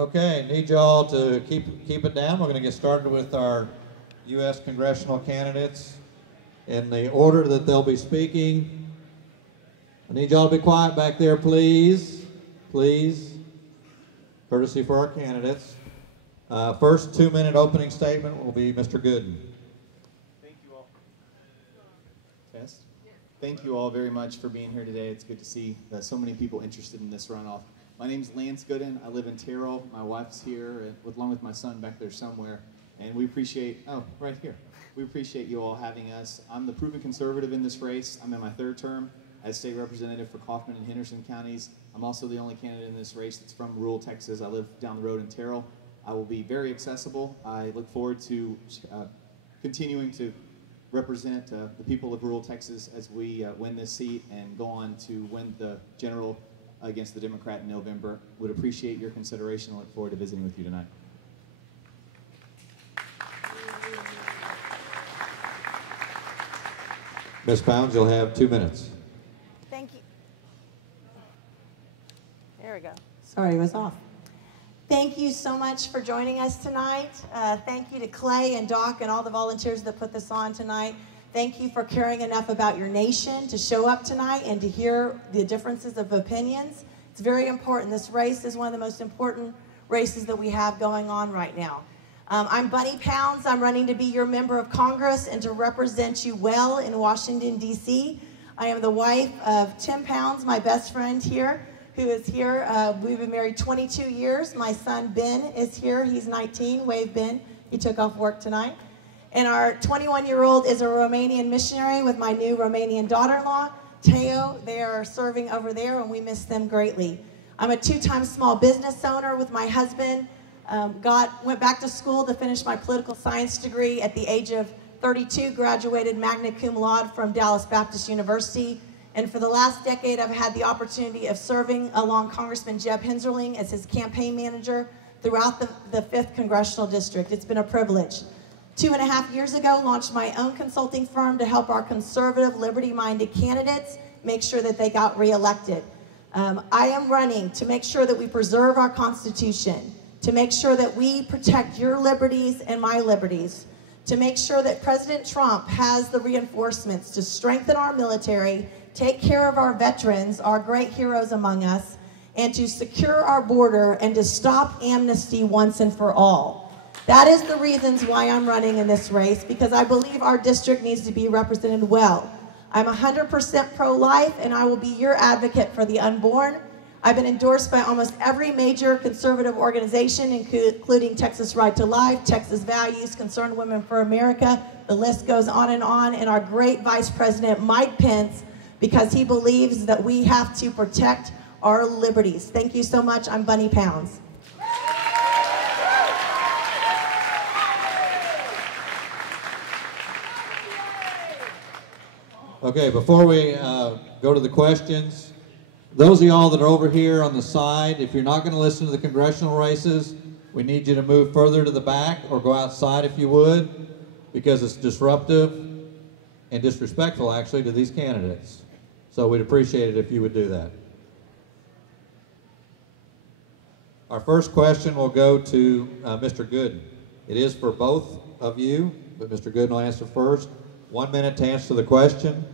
Okay, need y'all to keep it down. We're going to get started with our U.S. congressional candidates in the order that they'll be speaking. I need y'all to be quiet back there, please. Please. Courtesy for our candidates. First 2-minute opening statement will be Mr. Gooden. Thank you all. Test? Thank you all very much for being here today. It's good to see so many people interested in this runoff. My name's Lance Gooden. I live in Terrell. My wife's here, along with my son back there somewhere. And we appreciate, right here. We appreciate you all having us. I'm the proven conservative in this race. I'm in my 3rd term as state representative for Kaufman and Henderson counties. I'm also the only candidate in this race that's from rural Texas. I live down the road in Terrell. I will be very accessible. I look forward to continuing to represent the people of rural Texas as we win this seat and go on to win the general against the Democrat in November. Would appreciate your consideration. I look forward to visiting with you tonight. Ms. Pounds, you'll have 2 minutes. Thank you. There we go. Sorry, it was off. Thank you so much for joining us tonight. Thank you to Clay and Doc and all the volunteers that put this on tonight. Thank you for caring enough about your nation to show up tonight and to hear the differences of opinions. It's very important. This race is one of the most important races that we have going on right now. I'm Bunny Pounds. I'm running to be your member of Congress and to represent you well in Washington, D.C. I am the wife of Tim Pounds, my best friend here, who is here. We've been married 22 years. My son, Ben, is here. He's 19. Wave, Ben. He took off work tonight. And our 21-year-old is a Romanian missionary with my new Romanian daughter-in-law, Teo. They are serving over there, and we miss them greatly. I'm a 2-time small business owner with my husband. Went back to school to finish my political science degree at the age of 32, graduated magna cum laude from Dallas Baptist University. And for the last decade, I've had the opportunity of serving along Congressman Jeb Hensarling as his campaign manager throughout the 5th Congressional District. It's been a privilege. 2.5 years ago, launched my own consulting firm to help our conservative, liberty-minded candidates make sure that they got reelected. I am running to make sure that we preserve our Constitution, to make sure that we protect your liberties and my liberties, to make sure that President Trump has the reinforcements to strengthen our military, take care of our veterans, our great heroes among us, and to secure our border and to stop amnesty once and for all. That is the reasons why I'm running in this race, because I believe our district needs to be represented well. I'm 100% pro-life, and I will be your advocate for the unborn. I've been endorsed by almost every major conservative organization, including Texas Right to Life, Texas Values, Concerned Women for America. The list goes on, and our great Vice President, Mike Pence, because he believes that we have to protect our liberties. Thank you so much. I'm Bunny Pounds. Okay, before we go to the questions, those of y'all that are over here on the side, if you're not going to listen to the congressional races, we need you to move further to the back or go outside if you would, because it's disruptive and disrespectful, actually, to these candidates. So we'd appreciate it if you would do that. Our first question will go to Mr. Gooden. It is for both of you, but Mr. Gooden will answer first. 1 minute to answer the question,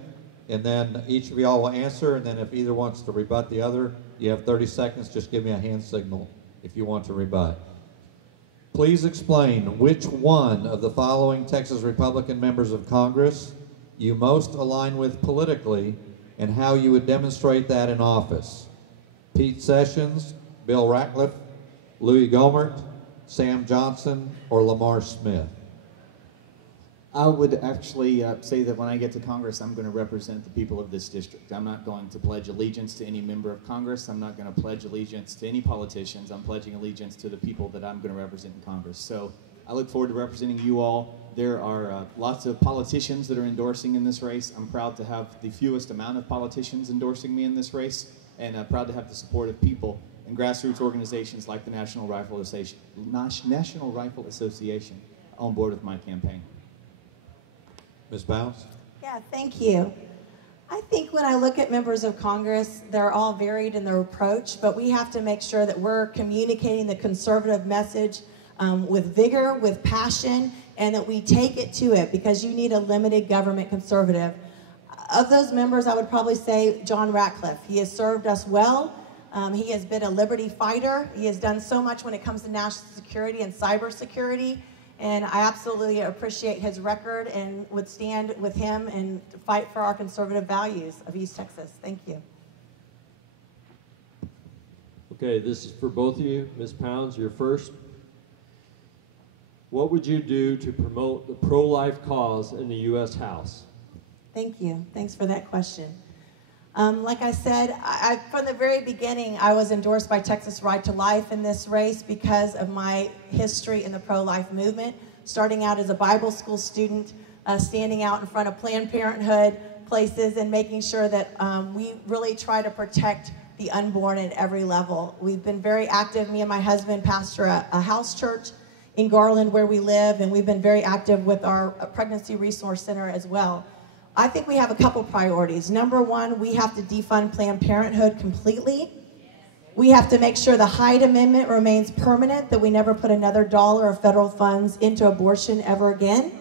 and then each of y'all will answer, and then if either wants to rebut the other, you have 30 seconds. Just give me a hand signal if you want to rebut. Please explain which one of the following Texas Republican members of Congress you most align with politically and how you would demonstrate that in office. Pete Sessions, Bill Ratcliffe, Louis Gohmert, Sam Johnson, or Lamar Smith. I would actually say that when I get to Congress, I'm going to represent the people of this district. I'm not going to pledge allegiance to any member of Congress. I'm not going to pledge allegiance to any politicians. I'm pledging allegiance to the people that I'm going to represent in Congress. So I look forward to representing you all. There are lots of politicians that are endorsing in this race. I'm proud to have the fewest amount of politicians endorsing me in this race, and proud to have the support of people and grassroots organizations like the National Rifle Association on board with my campaign. Ms. Bounce? Yeah, thank you. I think when I look at members of Congress, they're all varied in their approach, but we have to make sure that we're communicating the conservative message with vigor, with passion, and that we take it to it, because you need a limited government conservative. Of those members, I would probably say John Ratcliffe. He has served us well. He has been a liberty fighter. He has done so much when it comes to national security and cybersecurity. And I absolutely appreciate his record and would stand with him and fight for our conservative values of East Texas. Thank you. Okay, this is for both of you. Ms. Pounds, you're first. What would you do to promote the pro-life cause in the U.S. House? Thank you. Thanks for that question. Like I said, from the very beginning, I was endorsed by Texas Right to Life in this race because of my history in the pro-life movement, starting out as a Bible school student, standing out in front of Planned Parenthood places and making sure that we really try to protect the unborn at every level. We've been very active. Me and my husband pastor a house church in Garland where we live, and we've been very active with our Pregnancy Resource Center as well. I think we have a couple priorities. Number one, we have to defund Planned Parenthood completely. We have to make sure the Hyde Amendment remains permanent, that we never put another dollar of federal funds into abortion ever again.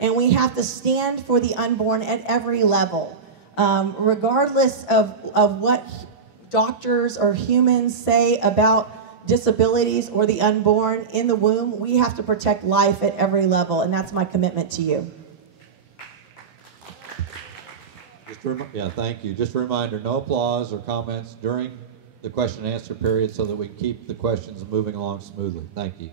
And we have to stand for the unborn at every level. Regardless of what doctors or humans say about disabilities or the unborn in the womb, we have to protect life at every level, and that's my commitment to you. Yeah, thank you. Just a reminder, no applause or comments during the question and answer period so that we can keep the questions moving along smoothly. Thank you.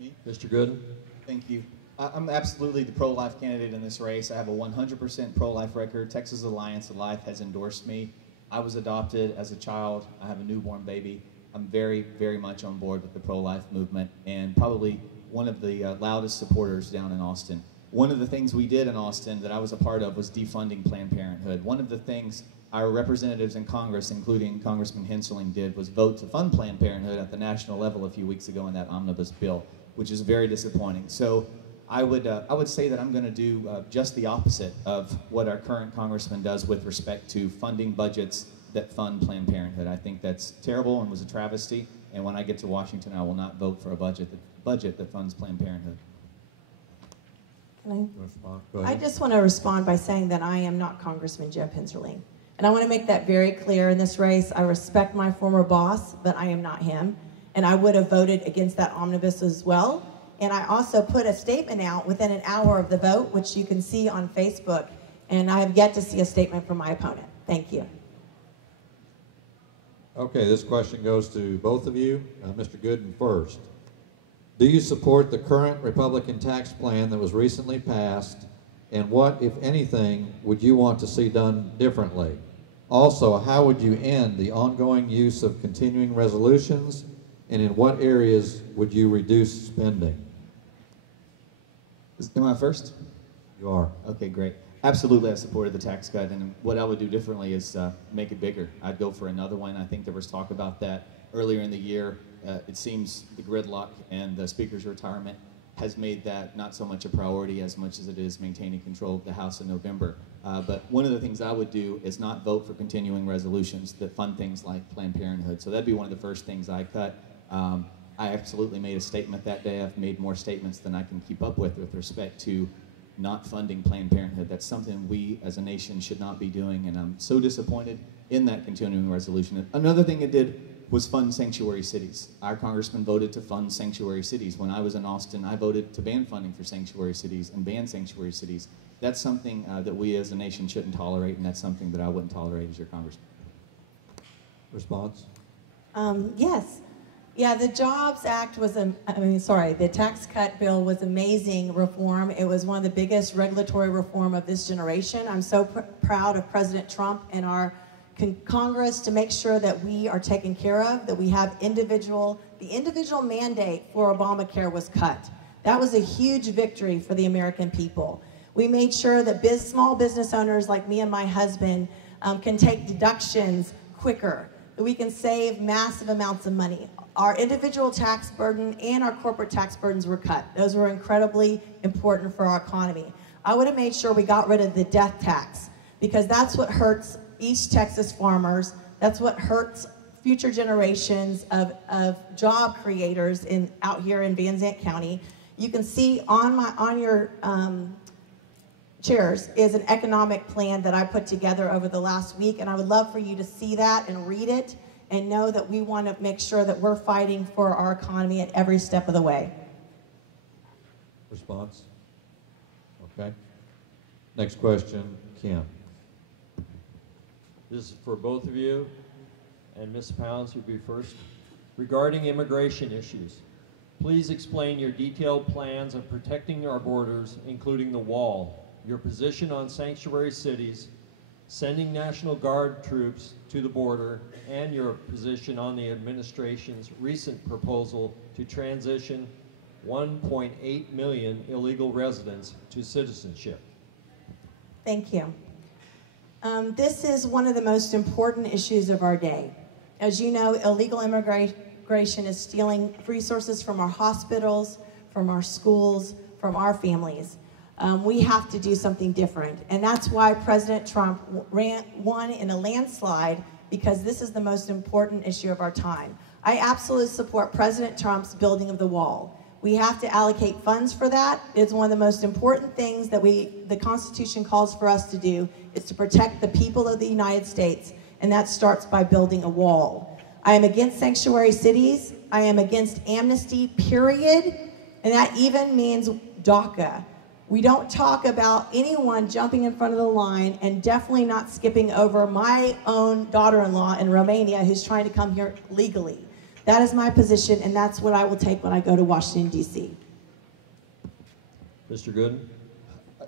Me? Mr. Gooden? Thank you. I'm absolutely the pro-life candidate in this race. I have a 100% pro-life record. Texas Alliance of Life has endorsed me. I was adopted as a child. I have a newborn baby. I'm very, very much on board with the pro-life movement and probably one of the loudest supporters down in Austin. One of the things we did in Austin that I was a part of was defunding Planned Parenthood. One of the things our representatives in Congress, including Congressman Hensling, did was vote to fund Planned Parenthood at the national level a few weeks ago in that omnibus bill, which is very disappointing. So I would say that I'm going to do just the opposite of what our current congressman does with respect to funding budgets that fund Planned Parenthood. I think that's terrible and was a travesty. And when I get to Washington, I will not vote for a budget that funds Planned Parenthood. I just want to respond by saying that I am not Congressman Jeb Hensarling. And I want to make that very clear in this race. I respect my former boss, but I am not him. And I would have voted against that omnibus as well. And I also put a statement out within an hour of the vote, which you can see on Facebook. And I have yet to see a statement from my opponent. Thank you. Okay, this question goes to both of you. Mr. Gooden first. Do you support the current Republican tax plan that was recently passed, and what, if anything, would you want to see done differently? Also, how would you end the ongoing use of continuing resolutions, and in what areas would you reduce spending? Am I first? You are. Okay, great. Absolutely, I supported the tax cut, and what I would do differently is make it bigger. I'd go for another one. I think there was talk about that earlier in the year. It seems the gridlock and the Speaker's retirement has made that not so much a priority as much as it is maintaining control of the House in November. But one of the things I would do is not vote for continuing resolutions that fund things like Planned Parenthood. So that'd be one of the first things I cut. I absolutely made a statement that day. I've made more statements than I can keep up with respect to not funding Planned Parenthood. That's something we as a nation should not be doing, and I'm so disappointed in that continuing resolution. Another thing it did was fund sanctuary cities. Our congressman voted to fund sanctuary cities. When I was in Austin, I voted to ban funding for sanctuary cities and ban sanctuary cities. That's something that we as a nation shouldn't tolerate, and that's something that I wouldn't tolerate as your congressman. Response? Yes. Yeah, the Jobs Act was, the tax cut bill was amazing reform. It was one of the biggest regulatory reform of this generation. I'm so proud of President Trump and our Congress to make sure that we are taken care of, that we have the individual mandate for Obamacare was cut. That was a huge victory for the American people. We made sure that small business owners like me and my husband can take deductions quicker, that we can save massive amounts of money. Our individual tax burden and our corporate tax burdens were cut. Those were incredibly important for our economy. I would have made sure we got rid of the death tax, because that's what hurts East Texas farmers. That's what hurts future generations of job creators out here in Van Zandt County. You can see on your chairs is an economic plan that I put together over the last week, and I would love for you to see that and read it and know that we want to make sure that we're fighting for our economy at every step of the way. Response? Okay. Next question, Kim. This is for both of you, and Ms. Pounds, you'll be first. Regarding immigration issues, please explain your detailed plans of protecting our borders, including the wall, your position on sanctuary cities, sending National Guard troops to the border, and your position on the administration's recent proposal to transition 1.8 million illegal residents to citizenship. Thank you. This is one of the most important issues of our day. As you know, illegal immigration is stealing resources from our hospitals, from our schools, from our families. We have to do something different. And that's why President Trump won in a landslide, because this is the most important issue of our time. I absolutely support President Trump's building of the wall. We have to allocate funds for that. It's one of the most important things that the Constitution calls for us to do, is to protect the people of the United States, and that starts by building a wall. I am against sanctuary cities. I am against amnesty, period, and that even means DACA. We don't talk about anyone jumping in front of the line, and definitely not skipping over my own daughter-in-law in Romania who's trying to come here legally. That is my position, and that's what I will take when I go to Washington, D.C. Mr. Gooden?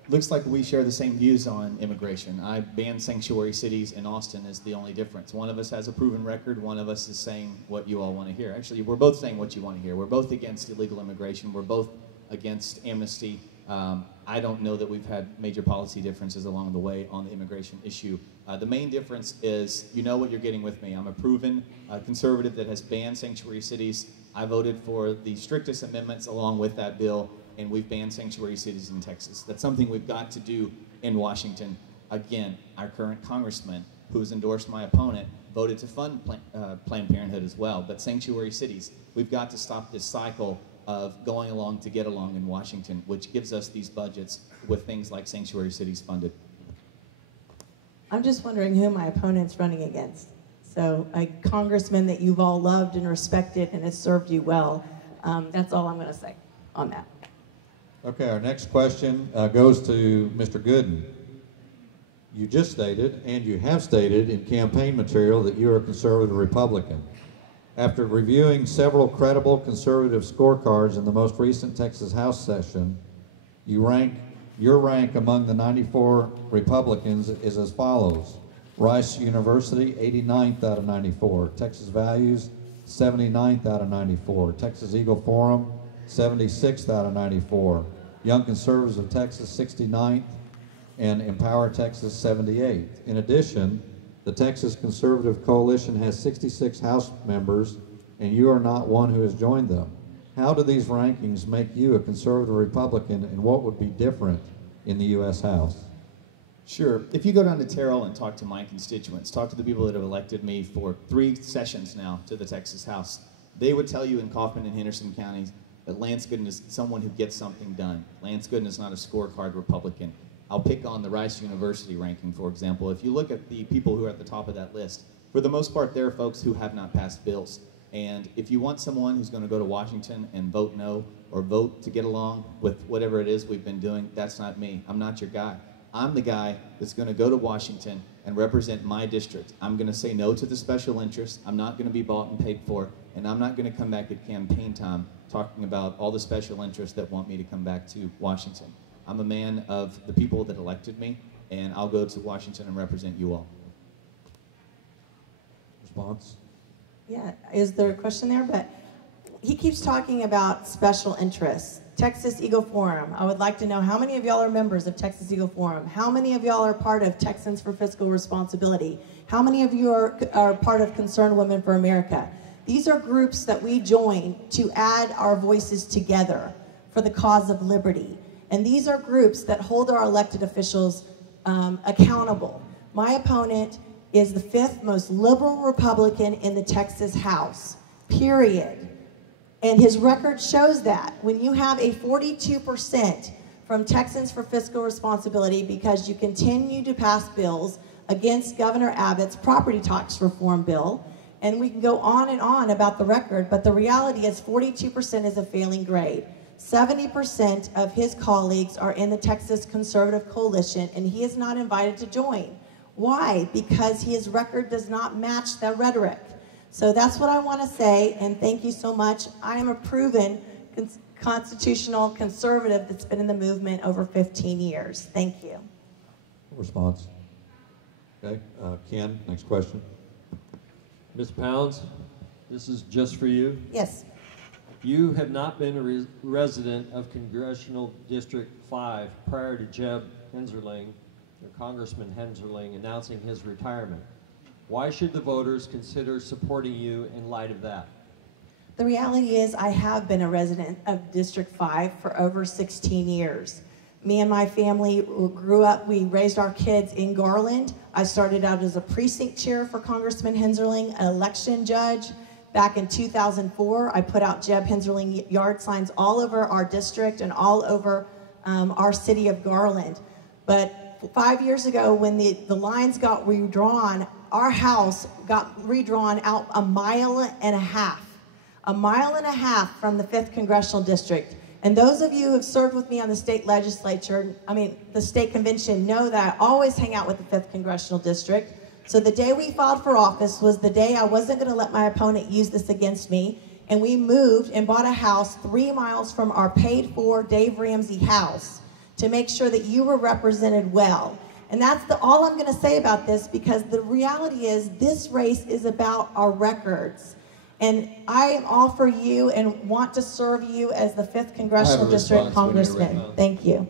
Looks like we share the same views on immigration. I banned sanctuary cities, and Austin is the only difference. One of us has a proven record, one of us is saying what you all want to hear. Actually, we're both saying what you want to hear. We're both against illegal immigration. We're both against amnesty. I don't know that we've had major policy differences along the way on the immigration issue. The main difference is, you know what you're getting with me. I'm a proven conservative that has banned sanctuary cities. I voted for the strictest amendments along with that bill, and we've banned sanctuary cities in Texas. That's something we've got to do in Washington. Again, our current congressman, who has endorsed my opponent, voted to fund Planned Parenthood as well. But sanctuary cities, we've got to stop this cycle of going along to get along in Washington, which gives us these budgets with things like sanctuary cities funded. I'm just wondering who my opponent's running against. So a congressman that you've all loved and respected and has served you well. That's all I'm going to say on that. Okay, our next question goes to Mr. Gooden. You just stated, and you have stated in campaign material, that you are a conservative Republican. After reviewing several credible conservative scorecards in the most recent Texas House session, your rank among the 94 Republicans is as follows. Rice University, 89th out of 94. Texas Values, 79th out of 94. Texas Eagle Forum, 76th out of 94. Young Conservatives of Texas, 69th. And Empower Texas, 78th. In addition, the Texas Conservative Coalition has 66 House members, and you are not one who has joined them. How do these rankings make you a conservative Republican, and what would be different in the U.S. House? Sure. If you go down to Terrell and talk to my constituents, talk to the people that have elected me for 3 sessions now to the Texas House, they would tell you in Kaufman and Henderson counties that Lance Gooden is someone who gets something done. Lance Gooden is not a scorecard Republican. I'll pick on the Rice University ranking, for example. If you look at the people who are at the top of that list, for the most part, they're folks who have not passed bills. And if you want someone who's going to go to Washington and vote no, or vote to get along with whatever it is we've been doing, that's not me. I'm not your guy. I'm the guy that's going to go to Washington and represent my district. I'm going to say no to the special interests. I'm not going to be bought and paid for. And I'm not going to come back at campaign time talking about all the special interests that want me to come back to Washington. I'm a man of the people that elected me, and I'll go to Washington and represent you all. Response? Yeah, is there a question there? But he keeps talking about special interests. Texas Eagle Forum. I would like to know how many of y'all are members of Texas Eagle Forum? How many of y'all are part of Texans for Fiscal Responsibility? How many of you are part of Concerned Women for America? These are groups that we join to add our voices together for the cause of liberty. And these are groups that hold our elected officials accountable. My opponent is the 5th most liberal Republican in the Texas House, period. And his record shows that. When you have a 42% from Texans for Fiscal Responsibility because you continue to pass bills against Governor Abbott's property tax reform bill, and we can go on and on about the record, but the reality is 42% is a failing grade. 70% of his colleagues are in the Texas Conservative Coalition, and he is not invited to join. Why? Because his record does not match the rhetoric. So that's what I want to say, and thank you so much. I am a proven constitutional conservative that's been in the movement over 15 years. Thank you. Response. Okay, Ken, next question. Ms. Pounds, this is just for you. Yes. You have not been a resident of Congressional District 5 prior to Jeb Hensarling, or Congressman Hensarling, announcing his retirement. Why should the voters consider supporting you in light of that? The reality is I have been a resident of District 5 for over 16 years. Me and my family grew up, we raised our kids in Garland. I started out as a precinct chair for Congressman Hensarling, an election judge. Back in 2004, I put out Jeb Hensarling yard signs all over our district and all over our city of Garland. But 5 years ago, when the lines got redrawn, our house got redrawn out a mile and a half from the 5th Congressional District. And those of you who have served with me on the state legislature, the state convention, know that I always hang out with the 5th Congressional District. So the day we filed for office was the day I wasn't going to let my opponent use this against me. And we moved and bought a house 3 miles from our paid-for Dave Ramsey house to make sure that you were represented well. And that's all I'm going to say about this, because the reality is this race is about our records. And I am all for you and want to serve you as the 5th Congressional District Congressman. Thank you.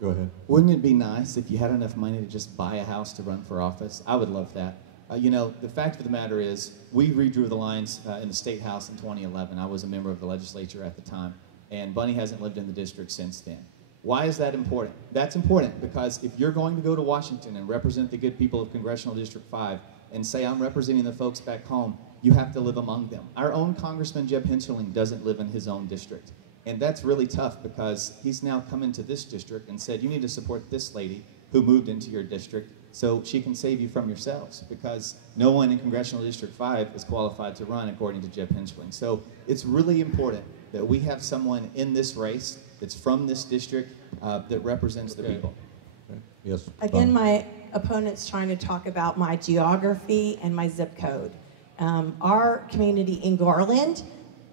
Go ahead. Wouldn't it be nice if you had enough money to just buy a house to run for office? I would love that. You know, the fact of the matter is we redrew the lines in the State House in 2011. I was a member of the legislature at the time, and Bunny hasn't lived in the district since then. Why is that important? That's important because if you're going to go to Washington and represent the good people of Congressional District 5 and say, I'm representing the folks back home, you have to live among them. Our own Congressman Jeb Hensarling doesn't live in his own district. And that's really tough because he's now come into this district and said, you need to support this lady who moved into your district so she can save you from yourselves, because no one in Congressional District 5 is qualified to run according to Jeb Hensarling. So it's really important that we have someone in this race that's from this district that represents the people. Okay. Yes. Again, my opponent's trying to talk about my geography and my zip code. Our community in Garland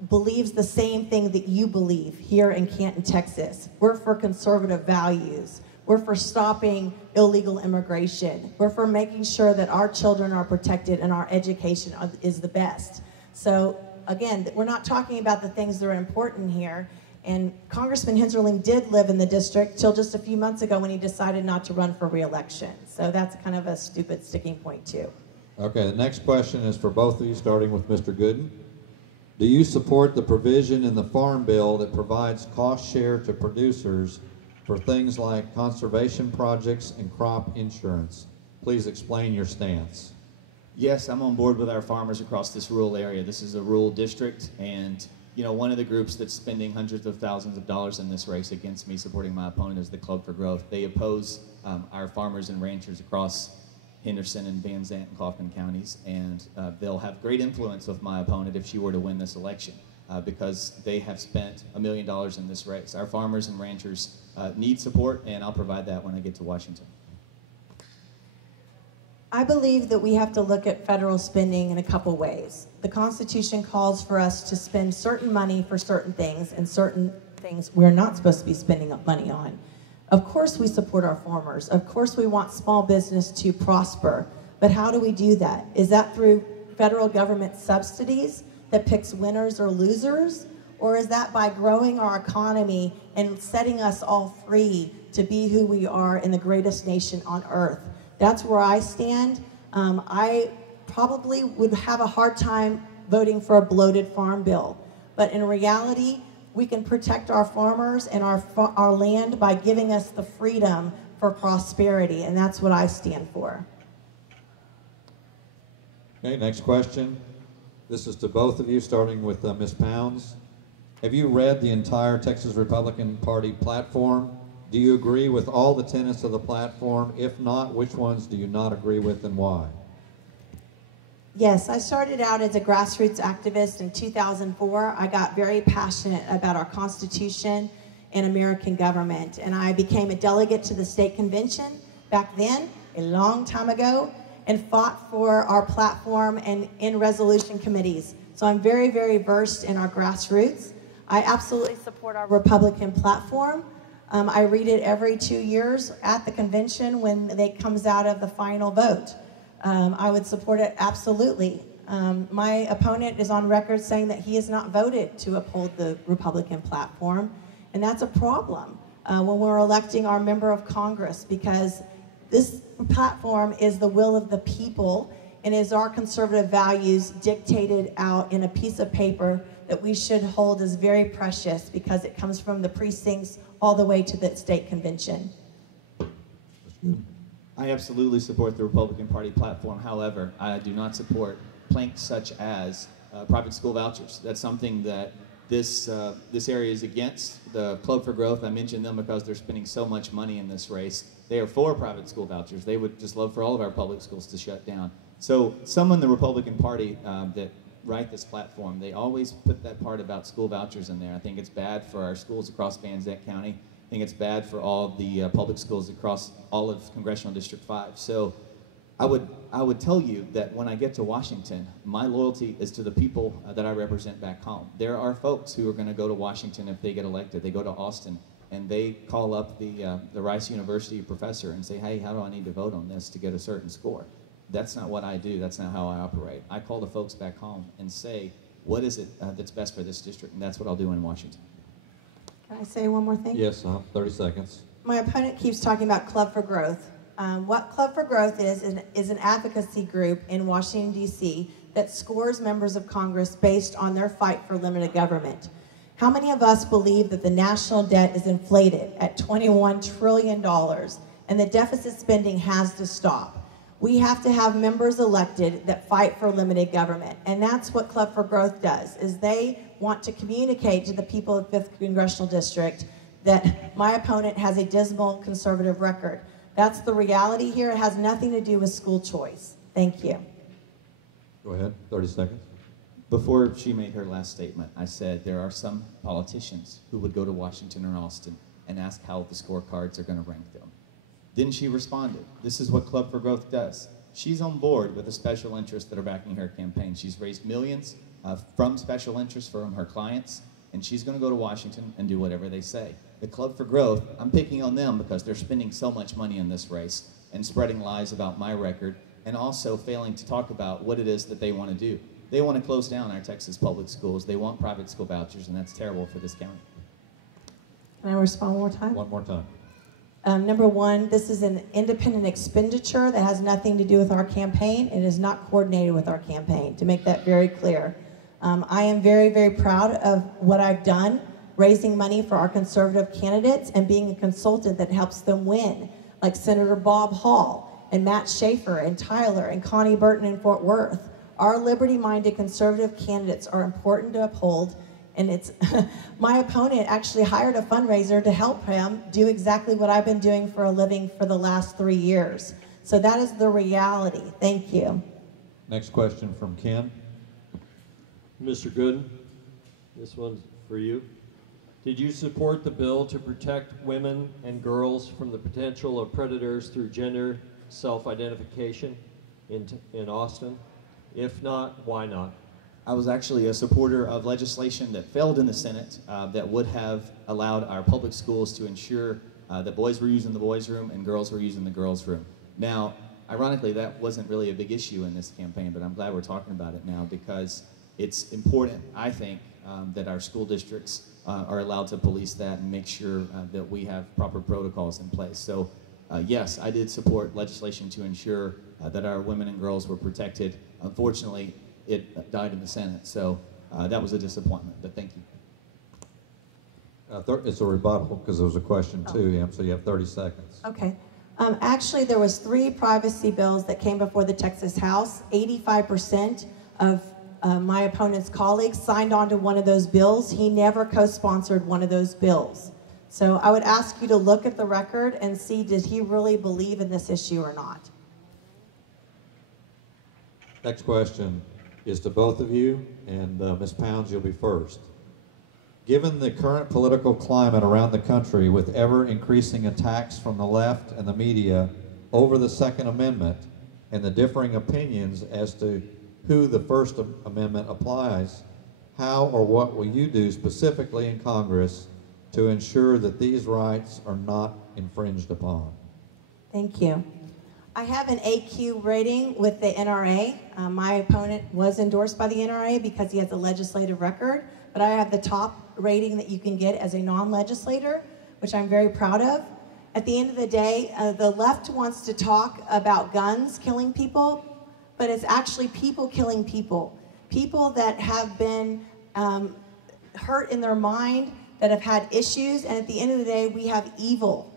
believes the same thing that you believe here in Canton, Texas. We're for conservative values. We're for stopping illegal immigration. We're for making sure that our children are protected and our education is the best. So again, we're not talking about the things that are important here. And Congressman Hensarling did live in the district till just a few months ago when he decided not to run for re-election. So that's kind of a stupid sticking point too. Okay, the next question is for both of you, starting with Mr. Gooden. Do you support the provision in the Farm Bill that provides cost share to producers for things like conservation projects and crop insurance? Please explain your stance. Yes, I'm on board with our farmers across this rural area. This is a rural district, and you know, one of the groups that's spending hundreds of thousands of dollars in this race against me supporting my opponent is the Club for Growth. They oppose our farmers and ranchers across Henderson and Van Zant and Kaufman counties, and they'll have great influence with my opponent if she were to win this election because they have spent $1 million in this race. Our farmers and ranchers need support, and I'll provide that when I get to Washington. I believe that we have to look at federal spending in a couple ways. The Constitution calls for us to spend certain money for certain things, and certain things we're not supposed to be spending money on. Of course we support our farmers. Of course we want small business to prosper. But how do we do that? Is that through federal government subsidies that picks winners or losers? Or is that by growing our economy and setting us all free to be who we are in the greatest nation on earth? That's where I stand. I probably would have a hard time voting for a bloated farm bill. But in reality, we can protect our farmers and our land by giving us the freedom for prosperity, and that's what I stand for. Okay, next question. This is to both of you, starting with Ms. Pounds. Have you read the entire Texas Republican Party platform? Do you agree with all the tenets of the platform? If not, which ones do you not agree with and why? Yes, I started out as a grassroots activist in 2004. I got very passionate about our Constitution and American government, and I became a delegate to the state convention back then, a long time ago, and fought for our platform and in resolution committees. So I'm very, very versed in our grassroots. I absolutely support our Republican platform. I read it every 2 years at the convention when it comes out of the final vote. I would support it absolutely. My opponent is on record saying that he has not voted to uphold the Republican platform, and that's a problem when we're electing our member of Congress, because this platform is the will of the people and is our conservative values dictated out in a piece of paper that we should hold as very precious because it comes from the precincts all the way to the state convention. I absolutely support the Republican Party platform. However, I do not support planks such as private school vouchers. That's something that this area is against. The Club for Growth, I mentioned them because they're spending so much money in this race. They are for private school vouchers. They would just love for all of our public schools to shut down. So some in the Republican Party that write this platform, they always put that part about school vouchers in there. I think it's bad for our schools across Van Zandt County. I think it's bad for all the public schools across all of Congressional District 5. So I would tell you that when I get to Washington, my loyalty is to the people that I represent back home. There are folks who are going to go to Washington if they get elected. They go to Austin and they call up the Rice University professor and say, hey, how do I need to vote on this to get a certain score? That's not what I do. That's not how I operate. I call the folks back home and say, what is it that's best for this district? And that's what I'll do in Washington. Can I say one more thing? Yes, 30 seconds. My opponent keeps talking about Club for Growth. What Club for Growth is an advocacy group in Washington, D.C. that scores members of Congress based on their fight for limited government. How many of us believe that the national debt is inflated at $21 trillion and the deficit spending has to stop? We have to have members elected that fight for limited government. And that's what Club for Growth does, is they want to communicate to the people of 5th Congressional District that my opponent has a dismal conservative record. That's the reality here. It has nothing to do with school choice. Thank you. Go ahead, 30 seconds. Before she made her last statement, I said there are some politicians who would go to Washington or Austin and ask how the scorecards are going to rank them. Then she responded, this is what Club for Growth does. She's on board with the special interests that are backing her campaign. She's raised millions from special interests from her clients, and she's going to go to Washington and do whatever they say. The Club for Growth, I'm picking on them because they're spending so much money in this race and spreading lies about my record and also failing to talk about what it is that they want to do. They want to close down our Texas public schools. They want private school vouchers, and that's terrible for this county. Can I respond one more time? One more time. Number one, this is an independent expenditure that has nothing to do with our campaign. It is not coordinated with our campaign, to make that very clear. I am very, very proud of what I've done, raising money for our conservative candidates and being a consultant that helps them win, like Senator Bob Hall and Matt Schaefer and Tyler and Connie Burton in Fort Worth. Our liberty-minded conservative candidates are important to uphold. And it's my opponent actually hired a fundraiser to help him do exactly what I've been doing for a living for the last 3 years. So that is the reality. Thank you. Next question from Ken. Mr. Gooden, this one's for you. Did you support the bill to protect women and girls from the potential of predators through gender self-identification in Austin? If not, why not? I was actually a supporter of legislation that failed in the Senate that would have allowed our public schools to ensure that boys were using the boys' room and girls were using the girls' room. Now, ironically, that wasn't really a big issue in this campaign, but I'm glad we're talking about it now because it's important, I think, that our school districts are allowed to police that and make sure that we have proper protocols in place. So, yes, I did support legislation to ensure that our women and girls were protected. Unfortunately, it died in the Senate, so that was a disappointment, but thank you. It's a rebuttal because there was a question to him, so you have 30 seconds. Okay. Actually, there was 3 privacy bills that came before the Texas House. 85% of my opponent's colleagues signed on to one of those bills. He never co-sponsored one of those bills. So I would ask you to look at the record and see, did he really believe in this issue or not? Next question is to both of you, and Ms. Pounds, you'll be first. Given the current political climate around the country with ever-increasing attacks from the left and the media over the Second Amendment and the differing opinions as to who the First Amendment applies, how or what will you do specifically in Congress to ensure that these rights are not infringed upon? Thank you. I have an AQ rating with the NRA. My opponent was endorsed by the NRA because he has a legislative record, but I have the top rating that you can get as a non-legislator, which I'm very proud of. At the end of the day, the left wants to talk about guns killing people, but it's actually people killing people. People that have been hurt in their mind, that have had issues, and at the end of the day, we have evil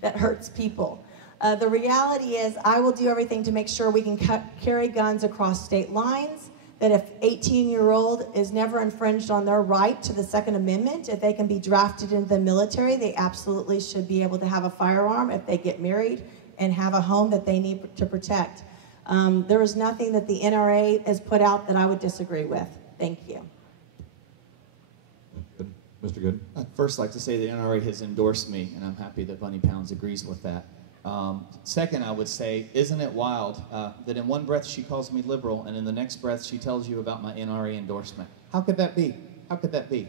that hurts people. The reality is I will do everything to make sure we can carry guns across state lines, that if 18-year-old is never infringed on their right to the Second Amendment, if they can be drafted into the military, they absolutely should be able to have a firearm if they get married and have a home that they need to protect. There is nothing that the NRA has put out that I would disagree with. Thank you. Mr. Good. I'd first like to say the NRA has endorsed me, and I'm happy that Bunny Pounds agrees with that. Second, I would say, isn't it wild that in one breath she calls me liberal, and in the next breath she tells you about my NRA endorsement? How could that be? How could that be?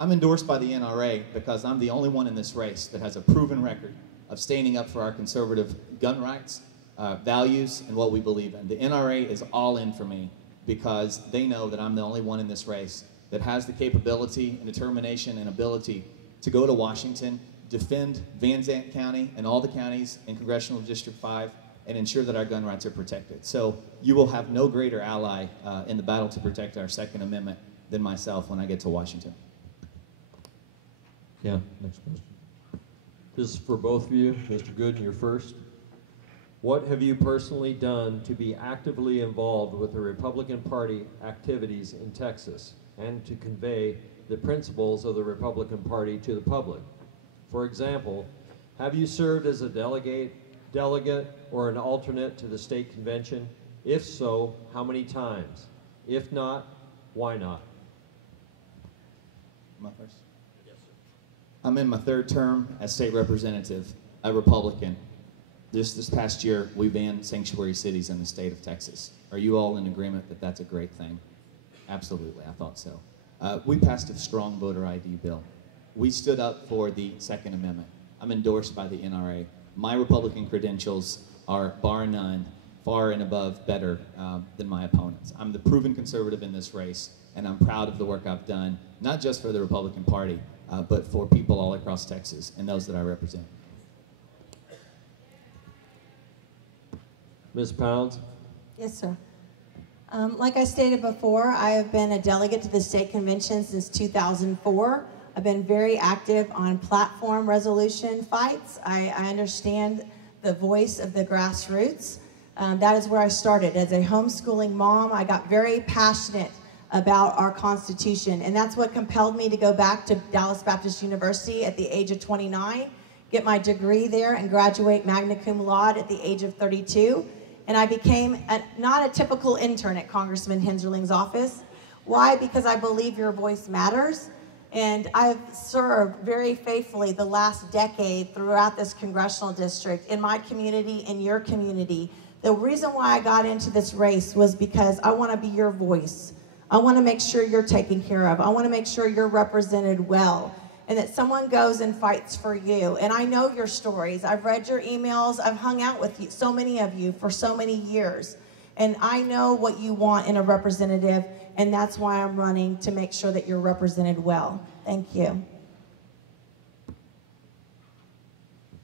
I'm endorsed by the NRA because I'm the only one in this race that has a proven record of standing up for our conservative gun rights, values, and what we believe in. The NRA is all in for me because they know that I'm the only one in this race that has the capability and determination and ability to go to Washington, defend Van Zandt County and all the counties in Congressional District 5, and ensure that our gun rights are protected. So you will have no greater ally in the battle to protect our Second Amendment than myself when I get to Washington. Yeah, next question. This is for both of you. Mr. Gooden, you're first. What have you personally done to be actively involved with the Republican Party activities in Texas and to convey the principles of the Republican Party to the public? For example, have you served as a delegate or an alternate to the state convention? If so, how many times? If not, why not? Am I first? Yes, sir. I'm in my 3rd term as state representative, a Republican. This past year, we banned sanctuary cities in the state of Texas. Are you all in agreement that that's a great thing? Absolutely, I thought so. We passed a strong voter ID bill. We stood up for the Second Amendment. I'm endorsed by the NRA. My Republican credentials are, bar none, far and above better than my opponents. I'm the proven conservative in this race, and I'm proud of the work I've done, not just for the Republican Party, but for people all across Texas and those that I represent. Ms. Pounds? Yes, sir. Like I stated before, I have been a delegate to the state convention since 2004. I've been very active on platform resolution fights. I understand the voice of the grassroots. That is where I started. As a homeschooling mom, I got very passionate about our Constitution, and that's what compelled me to go back to Dallas Baptist University at the age of 29, get my degree there, and graduate magna cum laude at the age of 32. And I became not a typical intern at Congressman Hensarling's office. Why? Because I believe your voice matters. And I've served very faithfully the last decade throughout this congressional district, in my community, in your community. The reason why I got into this race was because I want to be your voice. I want to make sure you're taken care of. I want to make sure you're represented well, and that someone goes and fights for you. And I know your stories. I've read your emails. I've hung out with you, so many of you, for so many years. And I know what you want in a representative, and that's why I'm running, to make sure that you're represented well. Thank you.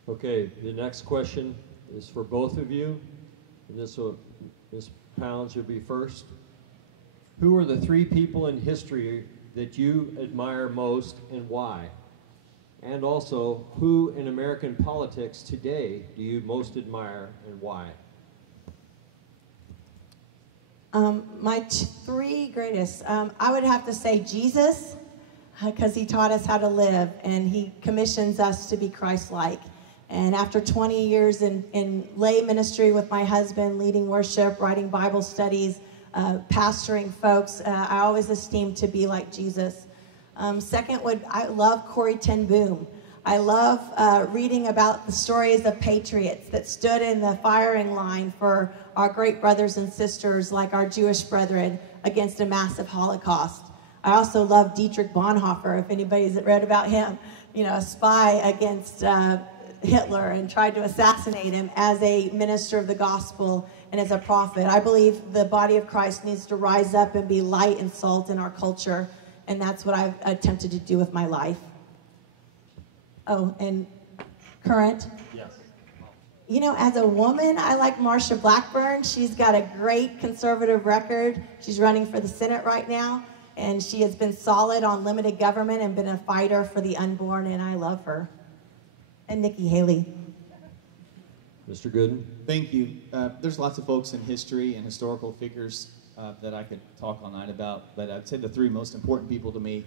Okay, the next question is for both of you. And this will, Ms. Pounds, you'll be first. Who are the 3 people in history that you admire most and why? And also, who in American politics today do you most admire and why? My three greatest, I would have to say Jesus, because he taught us how to live, and he commissions us to be Christ-like. And after 20 years in lay ministry with my husband, leading worship, writing Bible studies, pastoring folks, I always esteemed to be like Jesus. Second, I love Corrie ten Boom. I love reading about the stories of patriots that stood in the firing line for our great brothers and sisters, like our Jewish brethren, against a massive Holocaust. I also love Dietrich Bonhoeffer, if anybody's read about him, you know, a spy against Hitler and tried to assassinate him as a minister of the gospel and as a prophet. I believe the body of Christ needs to rise up and be light and salt in our culture, and that's what I've attempted to do with my life. Oh, and current? Yes. You know, as a woman, I like Marsha Blackburn. She's got a great conservative record. She's running for the Senate right now, and she has been solid on limited government and been a fighter for the unborn, and I love her. And Nikki Haley. Mr. Gooden? Thank you. There's lots of folks in history and historical figures that I could talk all night about, but I'd say the three most important people to me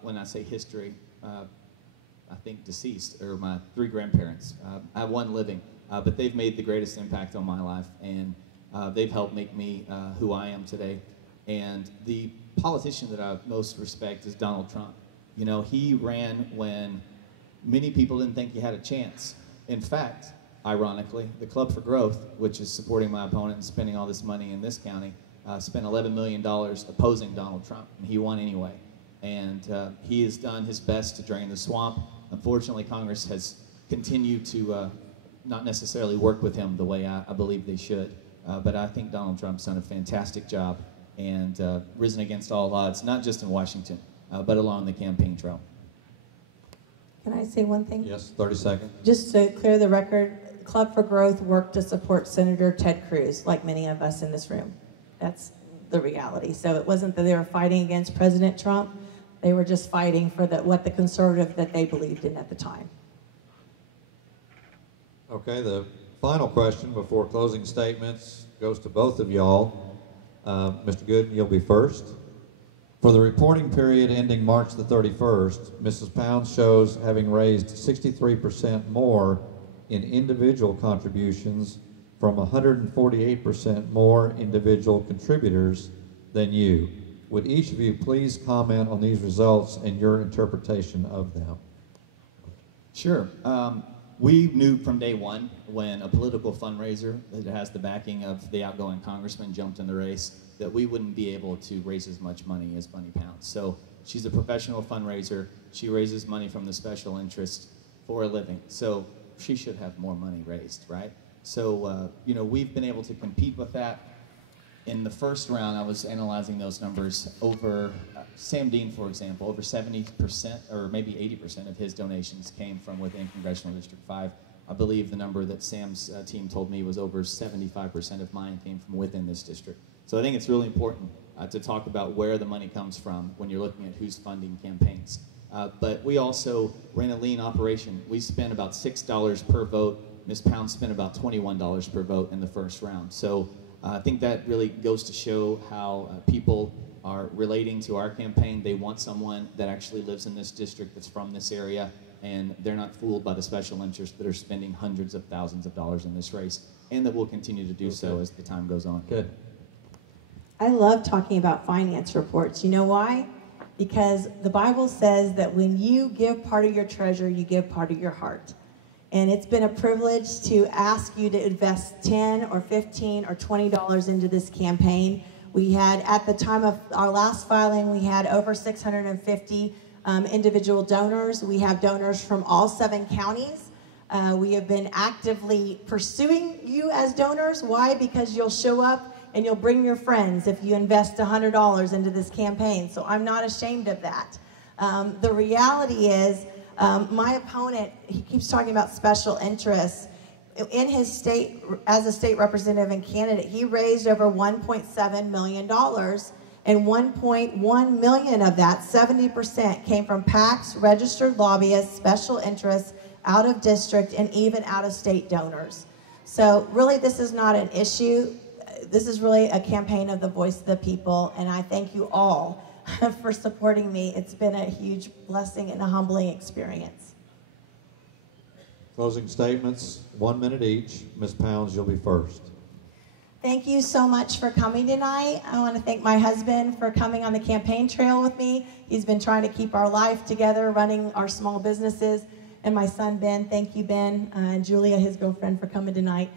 when I say history, I think deceased, or my three grandparents. I have one living, but they've made the greatest impact on my life, and they've helped make me who I am today. And the politician that I most respect is Donald Trump. You know, he ran when many people didn't think he had a chance. In fact, ironically, the Club for Growth, which is supporting my opponent and spending all this money in this county, spent $11 million opposing Donald Trump, and he won anyway. And he has done his best to drain the swamp. Unfortunately, Congress has continued to not necessarily work with him the way I believe they should. But I think Donald Trump's done a fantastic job and risen against all odds, not just in Washington, but along the campaign trail. Can I say one thing? Yes, 30 seconds. Just to clear the record, Club for Growth worked to support Senator Ted Cruz, like many of us in this room. That's the reality. So it wasn't that they were fighting against President Trump. They were just fighting for what the conservative that they believed in at the time. Okay, the final question before closing statements goes to both of y'all. Mr. Gooden, you'll be first. For the reporting period ending March the 31st, Mrs. Pounds shows having raised 63% more in individual contributions from 148% more individual contributors than you. Would each of you please comment on these results and your interpretation of them? Sure. We knew from day one when a political fundraiser that has the backing of the outgoing congressman jumped in the race that we wouldn't be able to raise as much money as Bunni Pounds. So she's a professional fundraiser. She raises money from the special interest for a living. So she should have more money raised, right? So, you know, we've been able to compete with that. In the first round, I was analyzing those numbers over, Sam Dean, for example, over 70% or maybe 80% of his donations came from within Congressional District 5. I believe the number that Sam's team told me was over 75% of mine came from within this district. So I think it's really important to talk about where the money comes from when you're looking at who's funding campaigns. But we also ran a lean operation. We spent about $6 per vote. Ms. Pound spent about $21 per vote in the first round. So I think that really goes to show how people are relating to our campaign. They want someone that actually lives in this district, that's from this area, and they're not fooled by the special interests that are spending hundreds of thousands of dollars in this race, and that will continue to do so as the time goes on. Good. I love talking about finance reports. You know why? Because the Bible says that when you give part of your treasure, you give part of your heart. And it's been a privilege to ask you to invest $10 or $15 or $20 into this campaign. We had, at the time of our last filing, we had over 650 individual donors. We have donors from all 7 counties. We have been actively pursuing you as donors. Why? Because you'll show up and you'll bring your friends if you invest $100 into this campaign. So I'm not ashamed of that. The reality is, my opponent, he keeps talking about special interests. In his state, as a state representative and candidate, he raised over $1.7 million. and 1.1 million of that, 70%, came from PACs, registered lobbyists, special interests, out of district, and even out of state donors. So really, this is not an issue. This is really a campaign of the voice of the people, and I thank you all for supporting me. It's been a huge blessing and a humbling experience. Closing statements, 1 minute each. Ms. Pounds, you'll be first. Thank you so much for coming tonight. I want to thank my husband for coming on the campaign trail with me. He's been trying to keep our life together, running our small businesses. And my son, Ben, thank you, Ben, and Julia, his girlfriend, for coming tonight.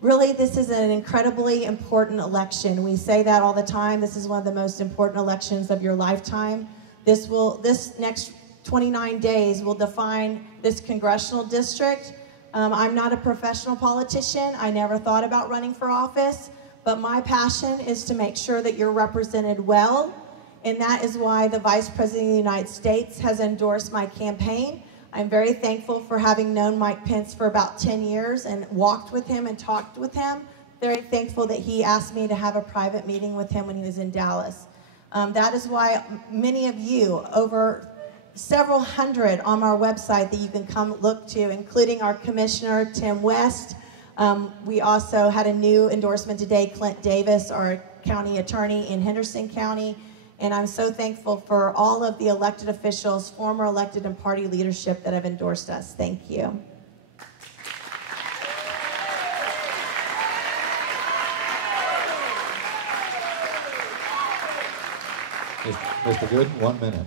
Really, this is an incredibly important election. We say that all the time. This is one of the most important elections of your lifetime. This next 29 days will define this congressional district. I'm not a professional politician. I never thought about running for office, but my passion is to make sure that you're represented well, and that is why the Vice President of the United States has endorsed my campaign. I'm very thankful for having known Mike Pence for about 10 years and walked with him and talked with him. Very thankful that he asked me to have a private meeting with him when he was in Dallas. That is why many of you, over several hundred on our website that you can come look to, including our Commissioner, Tim West. We also had a new endorsement today, Clint Davis, our county attorney in Henderson County. And I'm so thankful for all of the elected officials, former elected and party leadership that have endorsed us. Thank you. Mr. Gooden, 1 minute.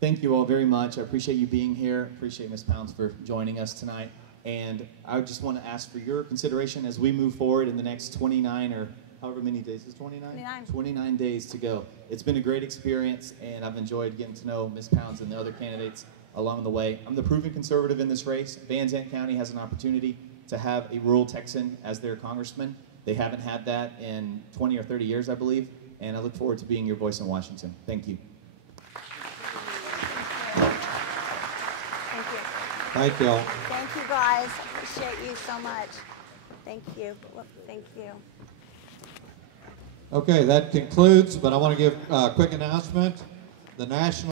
Thank you all very much. I appreciate you being here. Appreciate Ms. Pounds for joining us tonight. And I just want to ask for your consideration as we move forward in the next 29 or however many days. Is 29? 29 days to go. It's been a great experience, and I've enjoyed getting to know Ms. Pounds and the other candidates along the way. I'm the proven conservative in this race. Van Zandt County has an opportunity to have a rural Texan as their congressman. They haven't had that in 20 or 30 years, I believe, and I look forward to being your voice in Washington. Thank you. Thank you all. Thank you, guys. Appreciate you so much. Thank you. Thank you. Okay, that concludes, but I want to give a quick announcement. The National